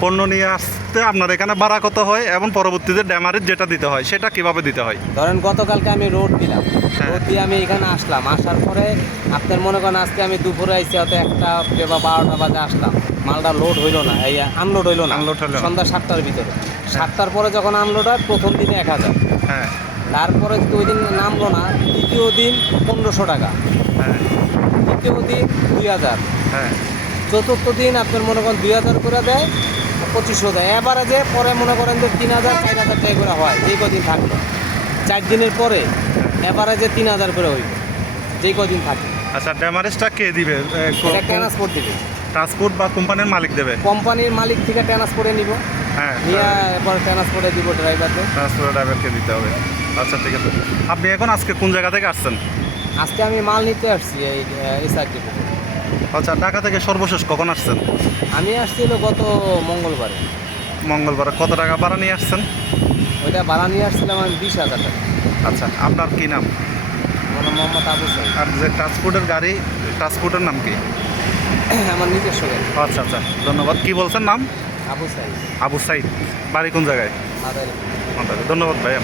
পণ্য নিয়ে আসতে আপনার এখানে ভাড়া কত হয় এবং পরবর্তীতে ড্যামারেজ যেটা দিতে হয় সেটা কীভাবে দিতে হয়? ধরেন গতকালকে আমি রোড দিলাম। হ্যাঁ। রোড দিয়ে আমি এখানে আসলাম। আসার পরে আপনার মনে করেন আজকে আমি দুপুরে আইসি হয়তো একটা বা বারোটা বাজে আসলাম। মালটা লোড হইল না এই আনলোড হইল না। সন্ধ্যা সাতটার ভিতরে। সাতটার পরে যখন আনলোড হয় প্রথম দিনে এক হাজার। হ্যাঁ। তারপরে যদি ওই দিন নামলো না দ্বিতীয় দিন পনেরোশো টাকা। হ্যাঁ। তৃতীয় দিন দুই হাজার। হ্যাঁ। চতুর্থ দিন আপনার মনে করেন দুই হাজার করে দেয় পঁচিশশো দেয়। এবারে যে পরে মনে করেন যে তিন হাজার চার হাজার টাকা করে হয় যেই কদিন থাকল চার দিনের পরে এবারে যে তিন হাজার করে হইবে যেই কদিন থাকে আচ্ছা ড্যামারেজটা কে দিবে? ট্রান্সপোর্ট দিবে। ট্রান্সপোর্ট বা কোম্পানির মালিক দেবে? কোম্পানির মালিক থেকে ট্রান্সপোর্টে নিব। হ্যাঁ নিয়ে এরপর ট্রান্সপোর্টে দিব ড্রাইভারকে ট্রান্সপোর্ট ড্রাইভারকে দিতে হবে। আচ্ছা ঠিক আছে। আপনি এখন আজকে কোন জায়গা থেকে আসছেন? আজকে আমি মাল নিতে আসছি এই এসআর ডিপো আচ্ছা ঢাকা থেকে সর্বশেষ কখন আসছেন? আমি আসছিল গত মঙ্গলবারে। মঙ্গলবার। কত টাকা ভাড়া নিয়ে আসছেন? ওইটা ভাড়া নিয়ে আসছিলাম আমি বিশ হাজার টাকা। আচ্ছা আপনার কী নাম? আমার নাম মোহাম্মদ আবু সাইদ। আর যে ট্রান্সপোর্টের গাড়ি ট্রান্সপোর্টের নাম কি? আমার নিজস্ব গাড়ি। আচ্ছা আচ্ছা ধন্যবাদ। কি বলছেন নাম? আবু সাইদ। আবু সাইদ। বাড়ি কোন জায়গায়? ধন্যবাদ ভাই